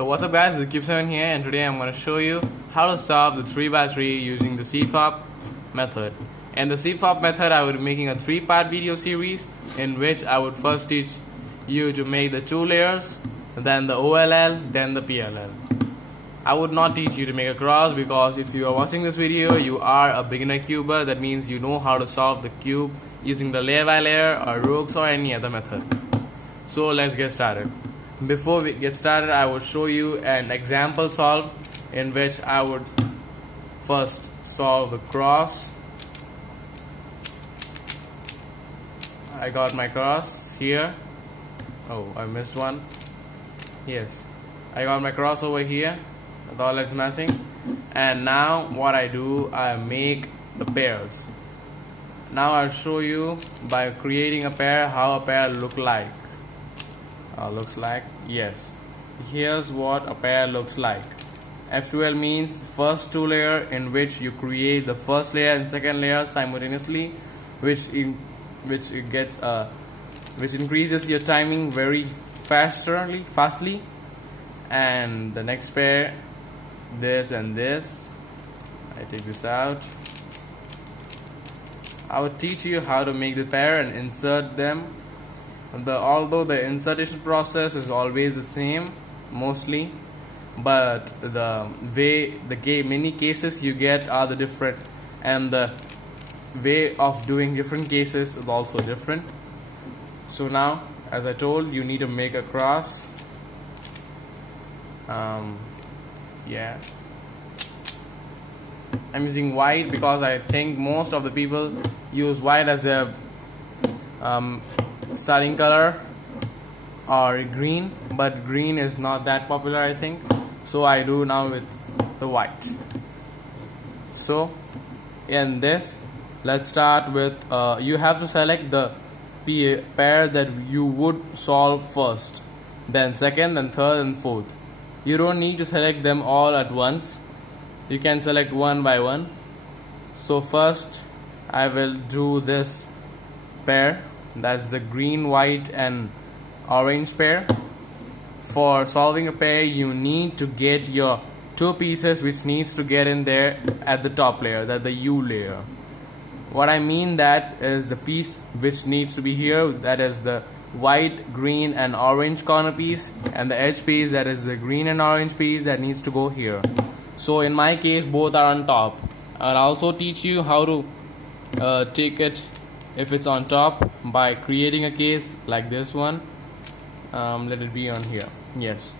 So what's up guys, this is Cube7 here, and today I'm going to show you how to solve the 3x3 using the CFOP method. And the CFOP method, I would be making a 3-part video series in which I would first teach you to make the 2 layers, then the OLL, then the PLL. I would not teach you to make a cross because if you are watching this video, you are a beginner cuber. That means you know how to solve the cube using the layer by layer or Rooks or any other method. So let's get started. Before we get started, I will show you an example solve in which I would first solve the cross. I got my cross here. Oh, I missed one. Yes, I got my cross over here with all its matching. And now what I do, I make the pairs. Now I'll show you by creating a pair how a pair looks like. Yes, here's what a pair looks like. F2L means first 2 layer, in which you create the first layer and second layer simultaneously, which increases your timing very fastly. And the next pair, this and this, I take this out. I will teach you how to make the pair and insert them. Although the insertion process is always the same mostly, but the way many cases you get are the different, and the way of doing different cases is also different. So now, as I told, you need to make a cross. Yeah, I'm using white because I think most of the people use white as a starting color, or green, but green is not that popular, I think. So I do now with the white. So in this, let's start with you have to select the pair that you would solve first, then second, then third, and fourth. You don't need to select them all at once. You can select one by one. So first I will do this pair, that's the green, white and orange pair. For solving a pair, you need to get your 2 pieces which needs to get in there at the top layer, that the U layer. What I mean that is the piece which needs to be here, that is the white, green and orange corner piece, and the edge piece, that is the green and orange piece, that needs to go here. So in my case, both are on top. I'll also teach you how to take it if it's on top by creating a case like this one. Let it be on here. Yes,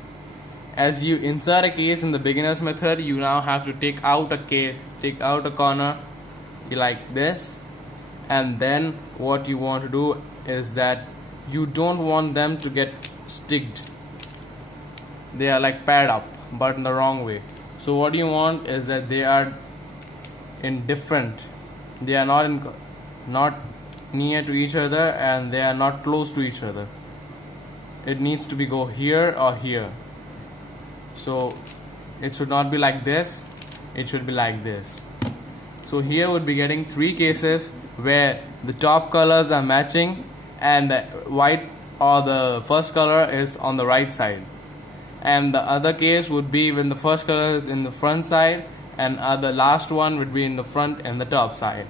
as you insert a case in the beginner's method, you now have to take out a corner like this, and then what you want to do is that you don't want them to get sticked. They are like paired up, but in the wrong way. So what you want is that they are indifferent. They are not near to each other, and they are not close to each other. It needs to be go here or here. So it should not be like this, it should be like this. So here would be getting 3 cases where the top colors are matching and the white or the first color is on the right side, and the other case would be when the first color is in the front side and the last one would be in the front and the top side.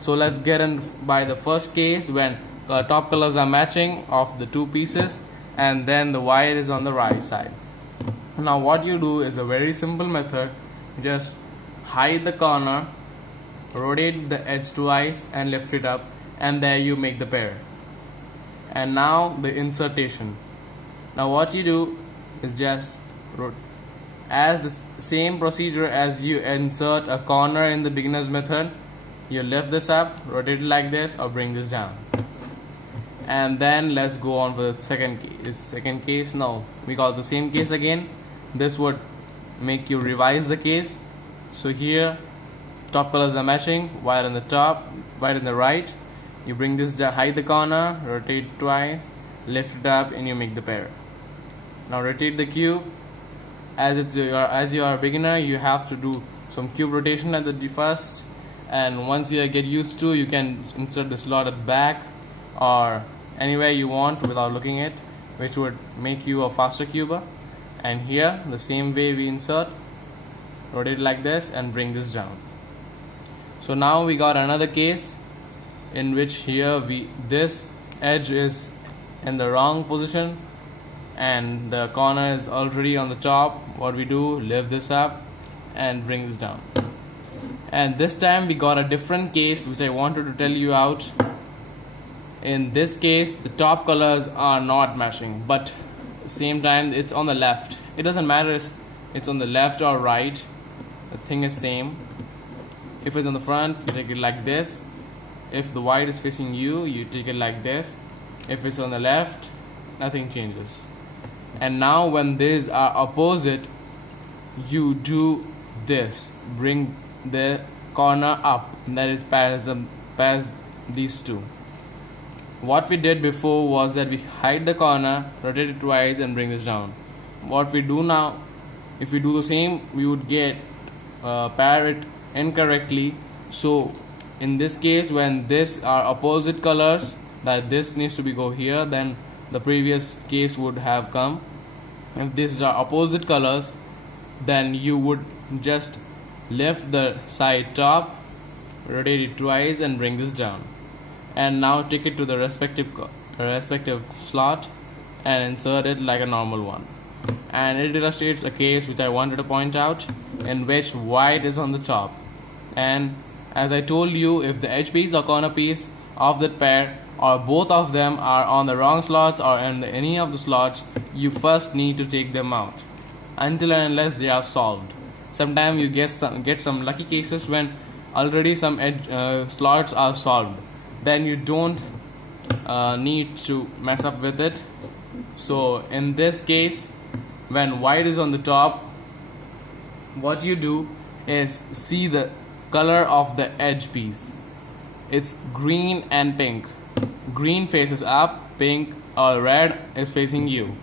So let's get in by the first case, when the top colors are matching of the 2 pieces and then the white is on the right side. Now what you do is a very simple method. Just hide the corner, rotate the edge twice and lift it up, and there you make the pair. And now the insertion. Now what you do is just as the same procedure as you insert a corner in the beginner's method. You lift this up, rotate it like this, or bring this down. And then let's go on for the second case. Now we got the same case again. This would make you revise the case. So here top colors are matching, white on the top, white on the right. You bring this down, hide the corner, rotate it twice, lift it up, and you make the pair. Now rotate the cube. As you are a beginner, you have to do some cube rotation at the first, and once you get used to, you can insert the slot at back or anywhere you want without looking it, which would make you a faster cuber. and here the same way we insert, rotate like this and bring this down. So now we got another case in which here this edge is in the wrong position and the corner is already on the top. What we do, lift this up and bring this down. And this time we got a different case which I wanted to tell you out. In this case the top colors are not matching, but at the same time it's on the left. It doesn't matter if it's on the left or right, the thing is same. If it's on the front, you take it like this. If the white is facing you, you take it like this. If it's on the left, nothing changes. And now when these are opposite, you do this, bring the corner up, that is past these two. What we did before was that we hide the corner, rotate it twice and bring this down. What we do now, if we do the same, we would get pair it incorrectly. So in this case, when these are opposite colors, that this needs to be go here, then the previous case would have come. If these are opposite colors, then you would just lift the side top, rotate it twice and bring this down. And now take it to the respective slot and insert it like a normal one. And it illustrates a case which I wanted to point out, in which white is on the top. And as I told you, if the edge piece or corner piece of that pair or both of them are on the wrong slots or in any of the slots, you first need to take them out until and unless they are solved. Sometimes you get some lucky cases when already some edge slots are solved. Then you don't need to mess up with it. So in this case, when white is on the top, what you do is see the color of the edge piece. It's green and pink. Green faces up, pink or red is facing you.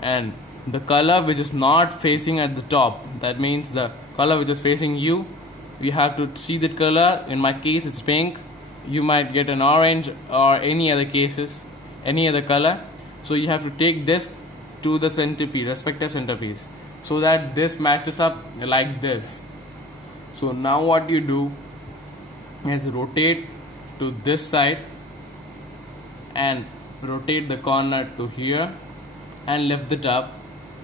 And the color which is not facing at the top, that means the color which is facing you, we have to see that color. In my case it's pink. You might get an orange or any other color. So you have to take this to the centerpiece, respective centerpiece, so that this matches up like this. So now what you do is rotate to this side and rotate the corner to here and lift it up,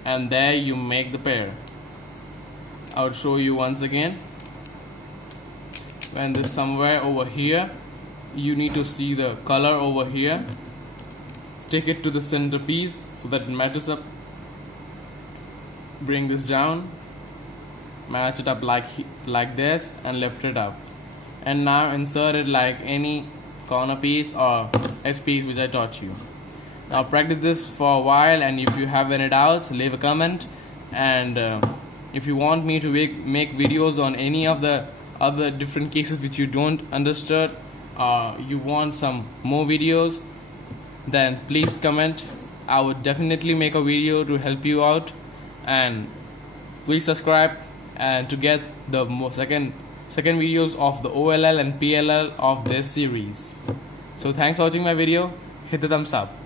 and there you make the pair. I would show you once again. When this somewhere over here, you need to see the color over here, take it to the centerpiece so that it matches up, bring this down, match it up like this and lift it up, and now insert it like any corner piece or edge piece which I taught you. Now practice this for a while, and if you have any doubts, leave a comment. And if you want me to make videos on any of the other different cases which you don't understood, you want some more videos, then please comment. I would definitely make a video to help you out. And please subscribe and to get the second videos of the OLL and PLL of this series. So thanks for watching my video. Hit the thumbs up.